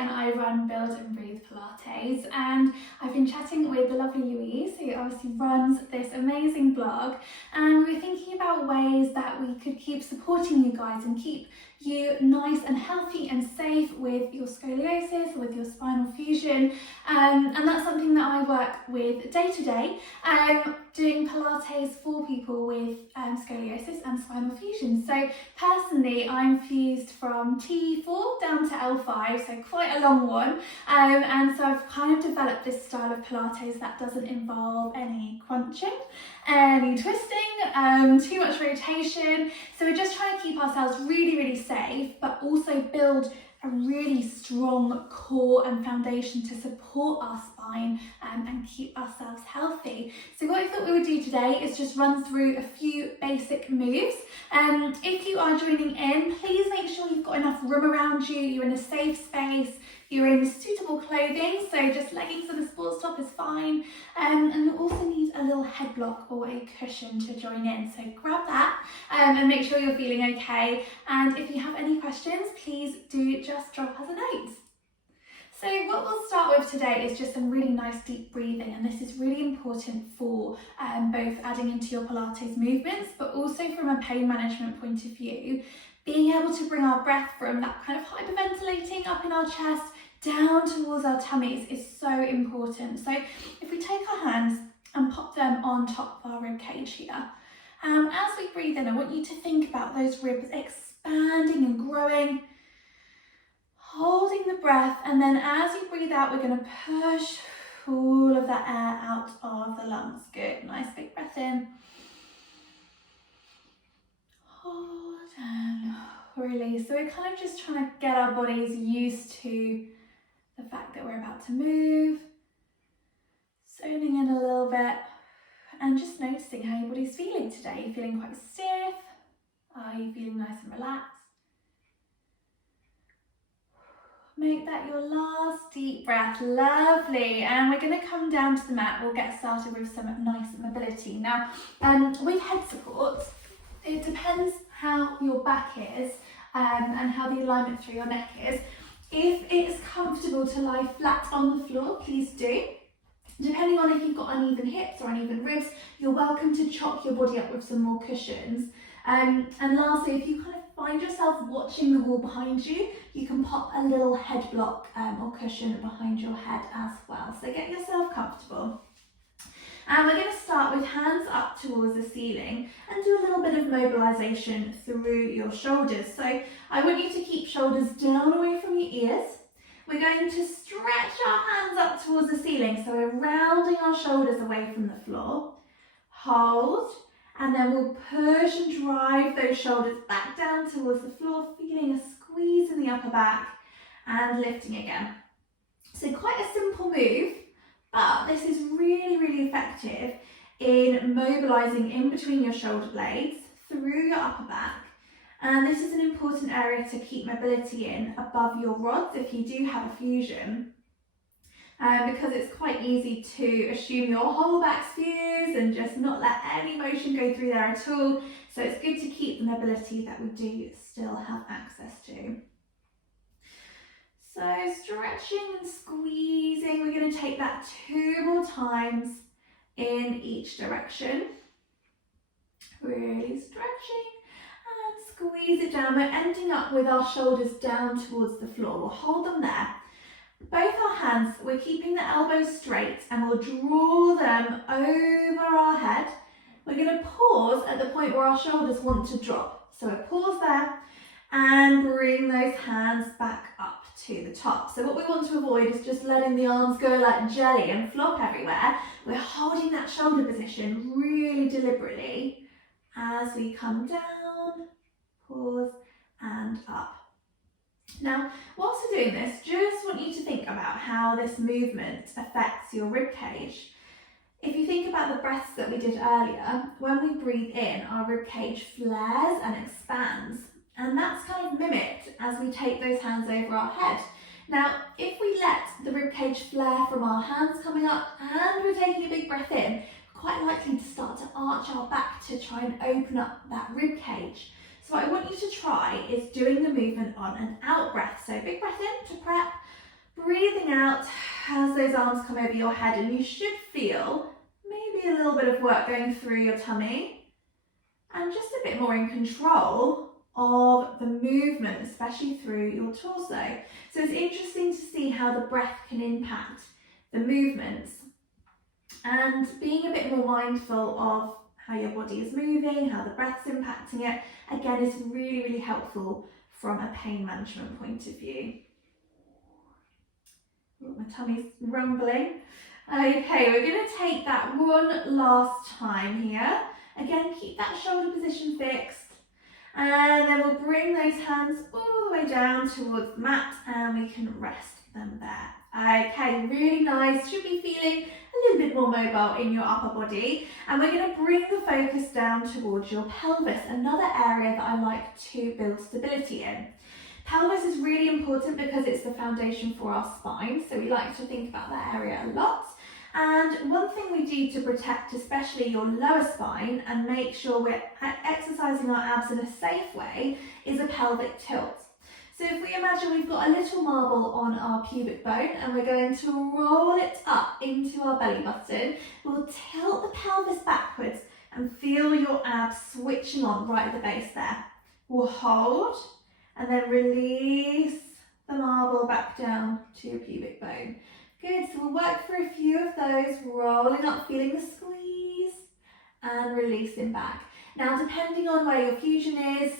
and I run Build and Breathe Pilates, and I've been chatting with the lovely Louise, who obviously runs this amazing blog, and we were thinking about ways that we could keep supporting you guys and keep you nice and healthy and safe with your scoliosis, with your spinal fusion, and that's something that I work with day to day, doing Pilates for people with scoliosis and spinal fusion. So personally, I'm fused from T4 down to L5, so quite a long one, and so I've kind of developed this style of Pilates that doesn't involve any crunching, any twisting, too much rotation. So we're just trying to keep ourselves really safe, but also build a really strong core and foundation to support our spine and keep ourselves healthy. So what I thought we would do today is just run through a few basic moves. If you are joining in, please make sure you've got enough room around you, you're in a safe space, you're in suitable clothing, so just leggings and a sports top is fine. And you also need a little head block or a cushion to join in. So grab that and make sure you're feeling okay. And if you have any questions, please do just drop us a note. So what we'll start with today is just some really nice deep breathing, and this is really important for both adding into your Pilates movements, but also from a pain management point of view. Being able to bring our breath from that kind of hyperventilating up in our chest down towards our tummies is so important. So if we take our hands and pop them on top of our rib cage here, as we breathe in, I want you to think about those ribs expanding and growing, holding the breath, and then as you breathe out, we're going to push all of that air out of the lungs. Good, nice big breath in. Hold and release. So we're kind of just trying to get our bodies used to the fact that we're about to move, zoning in a little bit, and just noticing how your body's feeling today. Are you feeling quite stiff? Are you feeling nice and relaxed? Make that your last deep breath. Lovely. And we're going to come down to the mat. We'll get started with some nice mobility. Now, with head support, it depends how your back is and how the alignment through your neck is. If it's comfortable to lie flat on the floor, please do. Depending on if you've got uneven hips or uneven ribs, you're welcome to chop your body up with some more cushions. And lastly, if you kind of find yourself watching the wall behind you, you can pop a little head block or cushion behind your head as well. So get yourself comfortable. And we're going to start with hands up towards the ceiling and do a little bit of mobilization through your shoulders. So I want you to keep shoulders down away from your ears. We're going to stretch our hands up towards the ceiling. So we're rounding our shoulders away from the floor. Hold, and then we'll push and drive those shoulders back down towards the floor, feeling a squeeze in the upper back and lifting again. So quite a simple move, but this is really effective in mobilizing in between your shoulder blades through your upper back. And this is an important area to keep mobility in above your rods if you do have a fusion, because it's quite easy to assume your whole back's fused and just not let any motion go through there at all. So it's good to keep the mobility that we do still have access to. So stretching and squeezing, we're going to take that 2 more times in each direction. Really stretching and squeeze it down. We're ending up with our shoulders down towards the floor. We'll hold them there. Both our hands, we're keeping the elbows straight and we'll draw them over our head. We're going to pause at the point where our shoulders want to drop. So we'll pause there and bring those hands back up to the top. So what we want to avoid is just letting the arms go like jelly and flop everywhere. We're holding that shoulder position really deliberately as we come down, pause and up. Now, whilst we're doing this, just want you to think about how this movement affects your rib cage. If you think about the breaths that we did earlier, when we breathe in, our rib cage flares and expands. And that's kind of mimicked as we take those hands over our head. Now, if we let the rib cage flare from our hands coming up and we're taking a big breath in, quite likely to start to arch our back to try and open up that rib cage. So what I want you to try is doing the movement on an out breath. So big breath in to prep, breathing out as those arms come over your head, and you should feel maybe a little bit of work going through your tummy and just a bit more in control of the movement, especially through your torso. So it's interesting to see how the breath can impact the movements, and being a bit more mindful of how your body is moving, how the breath's impacting it, again, is really, really helpful from a pain management point of view. Oh, my tummy's rumbling. Okay, we're going to take that one last time here. Again, keep that shoulder position fixed, and then we'll bring those hands all the way down towards the mat, and we can rest them there. Okay, really nice. Should be feeling a little bit more mobile in your upper body, and we're going to bring the focus down towards your pelvis, another area that I like to build stability in. Pelvis is really important because it's the foundation for our spine, so we like to think about that area a lot. And one thing we do to protect especially your lower spine and make sure we're exercising our abs in a safe way is a pelvic tilt. So if we imagine we've got a little marble on our pubic bone and we're going to roll it up into our belly button, we'll tilt the pelvis backwards and feel your abs switching on right at the base there. We'll hold and then release the marble back down to your pubic bone. Good, so we'll work for a few of those, rolling up, feeling the squeeze, and releasing back. Now, depending on where your fusion is,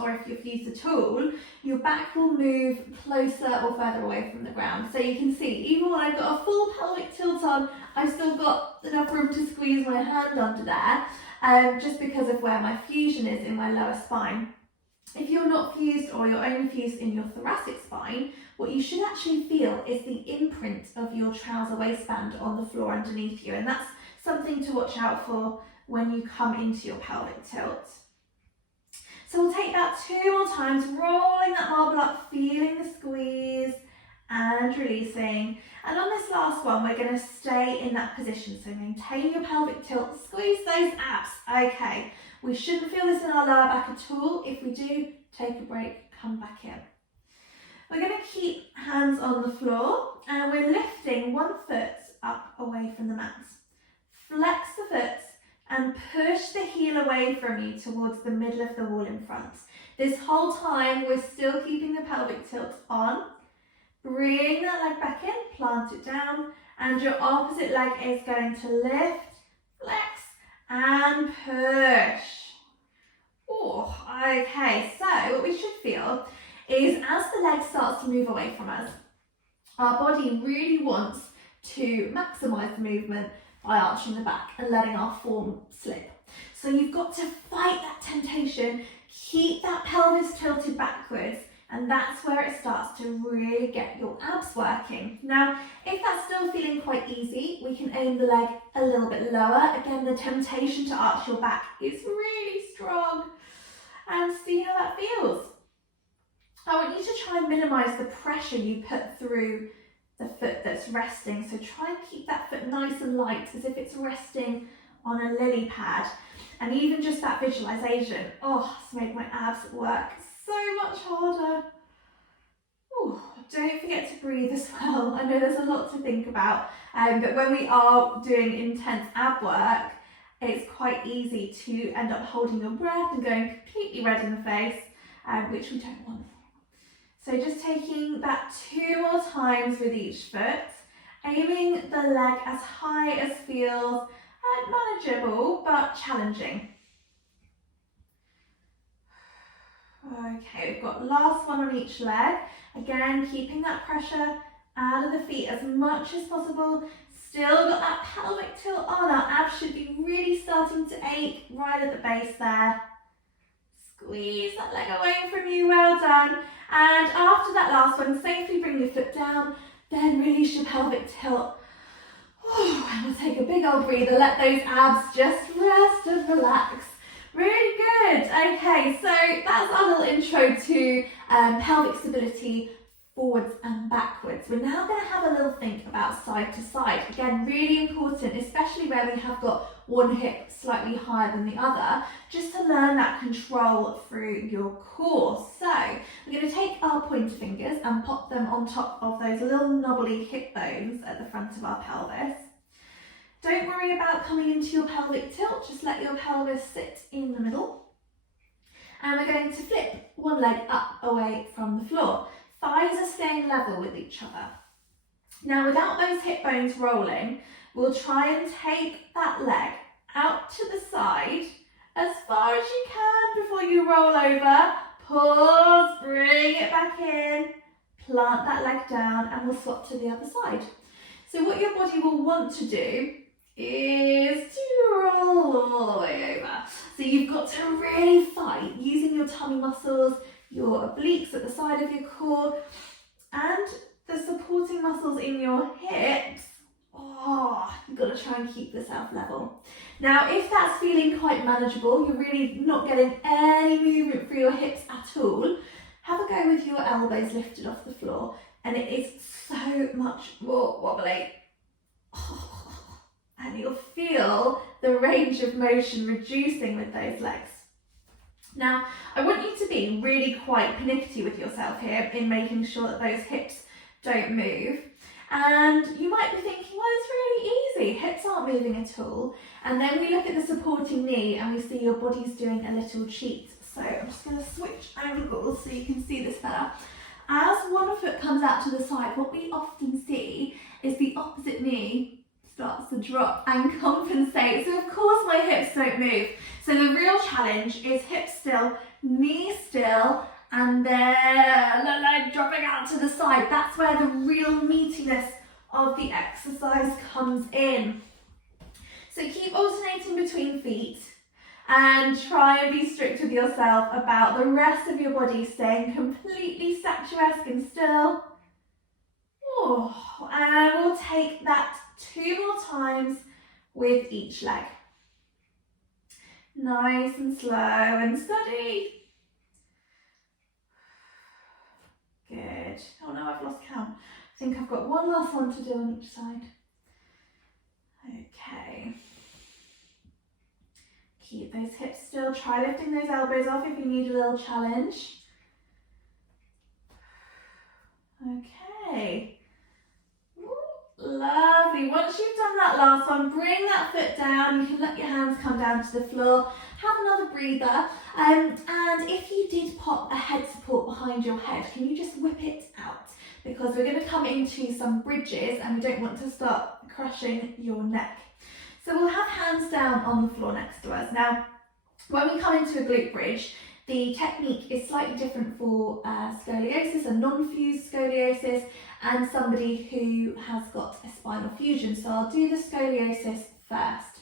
or if you've used a tool, your back will move closer or further away from the ground. So you can see, even when I've got a full pelvic tilt on, I've still got enough room to squeeze my hand under there, just because of where my fusion is in my lower spine. If you're not fused or you're only fused in your thoracic spine, what you should actually feel is the imprint of your trouser waistband on the floor underneath you, and that's something to watch out for when you come into your pelvic tilt. So we'll take that 2 more times, rolling that marble up, feeling the squeeze and releasing. And on this last one, we're going to stay in that position. So maintain your pelvic tilt, squeeze those abs. Okay, we shouldn't feel this in our lower back at all. If we do, take a break, come back in. We're going to keep hands on the floor and we're lifting one foot up away from the mat. Flex the foot and push the heel away from you towards the middle of the wall in front. This whole time we're still keeping the pelvic tilt on. Bring that leg back in, plant it down, and your opposite leg is going to lift, flex, and push. Oh, okay, so what we should feel is as the leg starts to move away from us, our body really wants to maximise the movement by arching the back and letting our form slip. So you've got to fight that temptation, keep that pelvis tilted backwards, and that's where it starts to really get your abs working. Now, if that's still feeling quite easy, we can aim the leg a little bit lower. Again, the temptation to arch your back is really strong, and see how that feels. I want you to try and minimise the pressure you put through the foot that's resting. So try and keep that foot nice and light as if it's resting on a lily pad. And even just that visualisation, it's made my abs work so much harder. Ooh, don't forget to breathe as well. I know there's a lot to think about, but when we are doing intense ab work, it's quite easy to end up holding your breath and going completely red in the face, which we don't want. So just taking that 2 more times with each foot, aiming the leg as high as feels manageable but challenging. Okay, we've got last one on each leg. Again, keeping that pressure out of the feet as much as possible. Still got that pelvic tilt on. Our abs should be really starting to ache right at the base there. Squeeze that leg away from you, well done. And after that last one, safely bring your foot down, then release your pelvic tilt. And we'll take a big old breather, let those abs just rest and relax. Really good. Okay, so that's our little intro to pelvic stability forwards and backwards. We're now going to have a little think about side to side. Again, really important, especially where we have got one hip slightly higher than the other, just to learn that control through your core. So we're going to take our point pointer fingers and pop them on top of those little knobbly hip bones at the front of our pelvis. Don't worry about coming into your pelvic tilt, just let your pelvis sit in the middle. And we're going to flip one leg up away from the floor. Thighs are staying level with each other. Now, without those hip bones rolling, we'll try and take that leg out to the side as far as you can before you roll over. Pause, bring it back in, plant that leg down, and we'll swap to the other side. So what your body will want to do is to roll all the way over. So you've got to really fight using your tummy muscles, your obliques at the side of your core, and the supporting muscles in your hips. Oh, you've got to try and keep yourself level. Now, if that's feeling quite manageable, you're really not getting any movement through your hips at all, have a go with your elbows lifted off the floor, and it is so much more wobbly. And you'll feel the range of motion reducing with those legs. Now, I want you to be really quite pernickety with yourself here in making sure that those hips don't move. And you might be thinking, well, it's really easy, hips aren't moving at all. And then we look at the supporting knee and we see your body's doing a little cheat. So I'm just going to switch angles so you can see this better. As one foot comes out to the side, what we often see is the opposite knee starts to drop and compensate. So of course my hips don't move. So the real challenge is hip still, knee still, and then the leg dropping out to the side. That's where the real meatiness of the exercise comes in. So keep alternating between feet and try and be strict with yourself about the rest of your body staying completely statuesque and still. Oh, and we'll take that 2 more times with each leg. Nice and slow and steady. Good. Oh no, I've lost count. I think I've got one last one to do on each side. Okay. Keep those hips still. Try lifting those elbows off if you need a little challenge. Okay. Lovely. Once you've done that last one, bring that foot down. You can let your hands come down to the floor. Have another breather. And if you did pop a head support behind your head, can you just whip it out? Because we're going to come into some bridges and we don't want to start crushing your neck. So we'll have hands down on the floor next to us. Now, when we come into a glute bridge, the technique is slightly different for scoliosis, a non-fused scoliosis, and somebody who has got a spinal fusion. So I'll do the scoliosis first.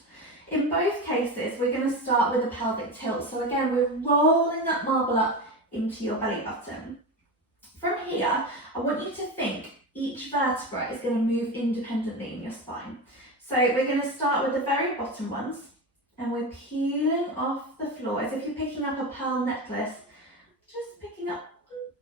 In both cases, we're going to start with a pelvic tilt. So again, we're rolling that marble up into your belly button. From here, I want you to think each vertebra is going to move independently in your spine. So we're going to start with the very bottom ones, and we're peeling off the floor as if you're picking up a pearl necklace, just picking up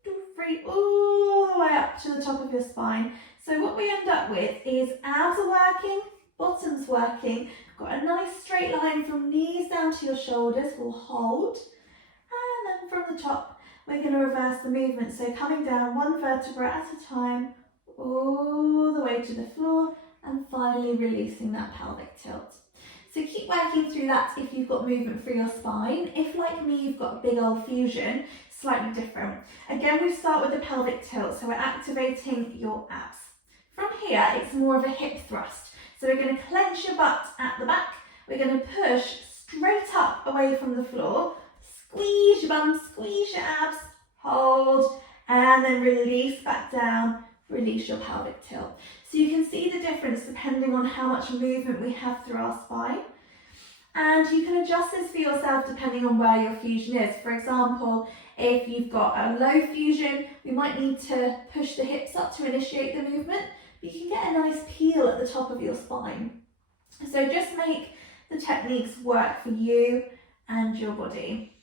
1, 2, 3, all the way up to the top of your spine. So what we end up with is abs are working, bottom's working, got a nice straight line from knees down to your shoulders, we'll hold, and then from the top we're going to reverse the movement. So coming down one vertebra at a time, all the way to the floor, and finally releasing that pelvic tilt. So keep working through that if you've got movement through your spine. If, like me, you've got a big old fusion, slightly different. Again, we start with the pelvic tilt, so we're activating your abs. From here, it's more of a hip thrust. So we're going to clench your butt at the back. We're going to push straight up away from the floor. Squeeze your bum, squeeze your abs, hold, and then release back down. Release your pelvic tilt. So you can see the difference depending on how much movement we have through our spine. And you can adjust this for yourself depending on where your fusion is. For example, if you've got a low fusion, we might need to push the hips up to initiate the movement, but you can get a nice peel at the top of your spine. So just make the techniques work for you and your body.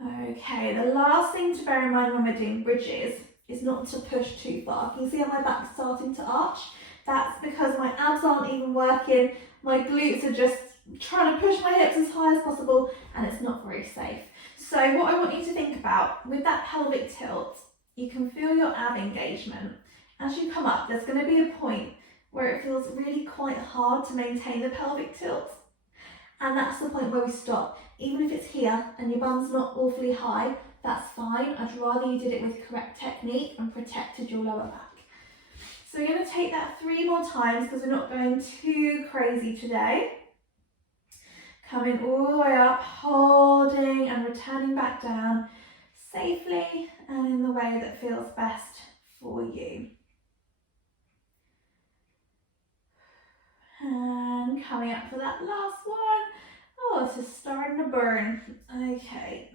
Okay, the last thing to bear in mind when we're doing bridges is not to push too far. Can you see how my back's starting to arch? That's because my abs aren't even working. My glutes are just trying to push my hips as high as possible, and it's not very safe. So what I want you to think about with that pelvic tilt, you can feel your ab engagement. As you come up, there's going to be a point where it feels really quite hard to maintain the pelvic tilt. And that's the point where we stop. Even if it's here and your bum's not awfully high, that's fine. I'd rather you did it with correct technique and protected your lower back. So we're going to take that 3 more times because we're not going too crazy today. Coming all the way up, holding and returning back down safely and in the way that feels best for you. And coming up for that last one. Oh, this is starting to burn. Okay.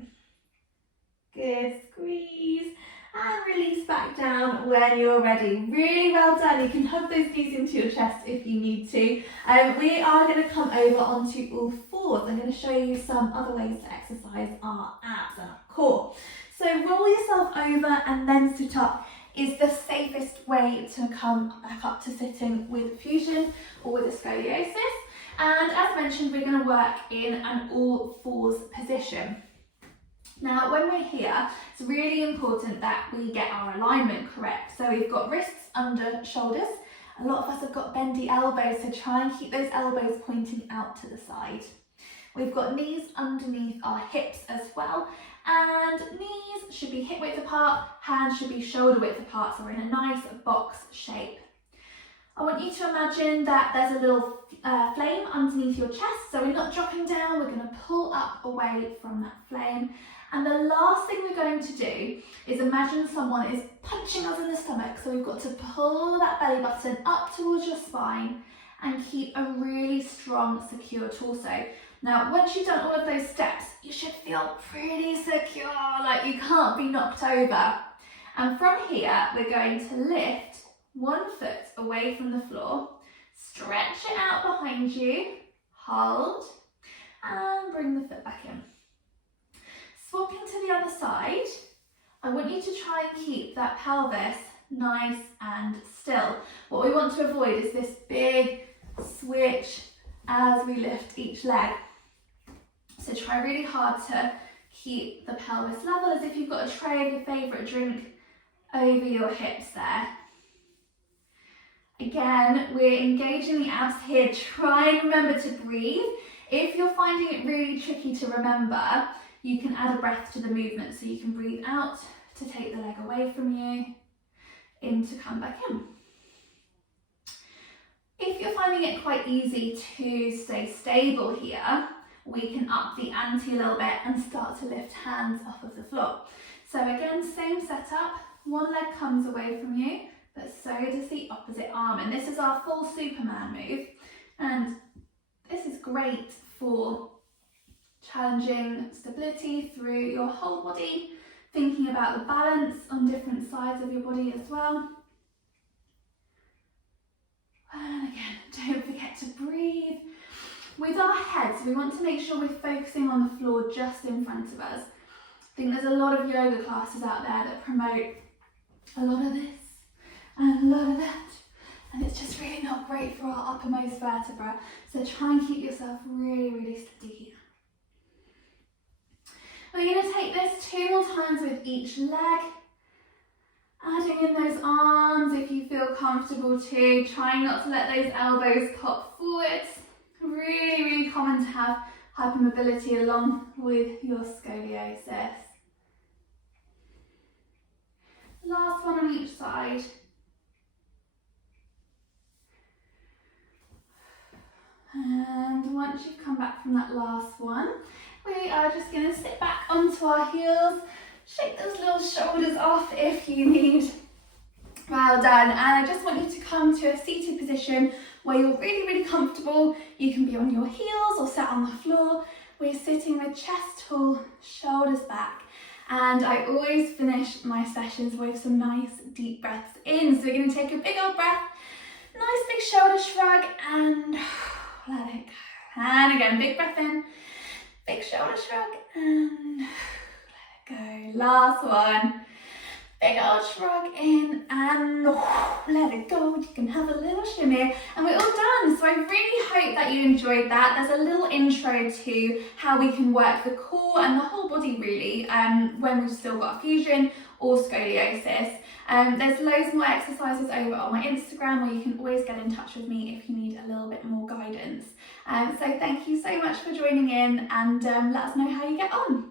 Good, squeeze. And release back down when you're ready. Really well done. You can hug those knees into your chest if you need to. We are going to come over onto all fours. I'm going to show you some other ways to exercise our abs and our core. So roll yourself over and then sit up is the safest way to come back up to sitting with fusion or with a scoliosis. And as mentioned, we're going to work in an all fours position. Now, when we're here, it's really important that we get our alignment correct. So we've got wrists under shoulders. A lot of us have got bendy elbows, so try and keep those elbows pointing out to the side. We've got knees underneath our hips as well. And knees should be hip width apart, hands should be shoulder width apart, so we're in a nice box shape. I want you to imagine that there's a little flame underneath your chest, so we're not dropping down, we're going to pull up away from that flame. And the last thing we're going to do is imagine someone is punching us in the stomach, so we've got to pull that belly button up towards your spine and keep a really strong, secure torso. Now, once you've done all of those steps, you should feel pretty secure, like you can't be knocked over. And from here, we're going to lift one foot away from the floor, stretch it out behind you, hold, and bring the foot back in. Swapping to the other side, I want you to try and keep that pelvis nice and still. What we want to avoid is this big switch as we lift each leg. So try really hard to keep the pelvis level as if you've got a tray of your favourite drink over your hips there. Again, we're engaging the abs here. Try and remember to breathe. If you're finding it really tricky to remember, you can add a breath to the movement. So you can breathe out to take the leg away from you, in to come back in. If you're finding it quite easy to stay stable here, we can up the ante a little bit and start to lift hands off of the floor. So again, same setup, one leg comes away from you, but so does the opposite arm. And this is our full Superman move. And this is great for challenging stability through your whole body, thinking about the balance on different sides of your body as well. And again, don't forget to breathe. With our heads, we want to make sure we're focusing on the floor just in front of us. I think there's a lot of yoga classes out there that promote a lot of this and a lot of that, and it's just really not great for our uppermost vertebra. So try and keep yourself really, really steady here. We're going to take this 2 more times with each leg. Adding in those arms if you feel comfortable too. Trying not to let those elbows pop forwards. Really, really common to have hypermobility along with your scoliosis. Last one on each side. And once you've come back from that last one, we are just going to sit back onto our heels. Shake those little shoulders off if you need. Well done. And I just want you to come to a seated position where you're really, really comfortable. You can be on your heels or sat on the floor. We're sitting with chest tall, shoulders back. And I always finish my sessions with some nice deep breaths in. So we're going to take a big old breath, nice big shoulder shrug, and let it go. And again, big breath in, big shoulder shrug, and go. Last one. Big old shrug in and let it go. You can have a little shimmy and we're all done. So I really hope that you enjoyed that. There's a little intro to how we can work the core and the whole body really when we've still got fusion or scoliosis. There's loads more exercises over on my Instagram where you can always get in touch with me if you need a little bit more guidance. So thank you so much for joining in and let us know how you get on.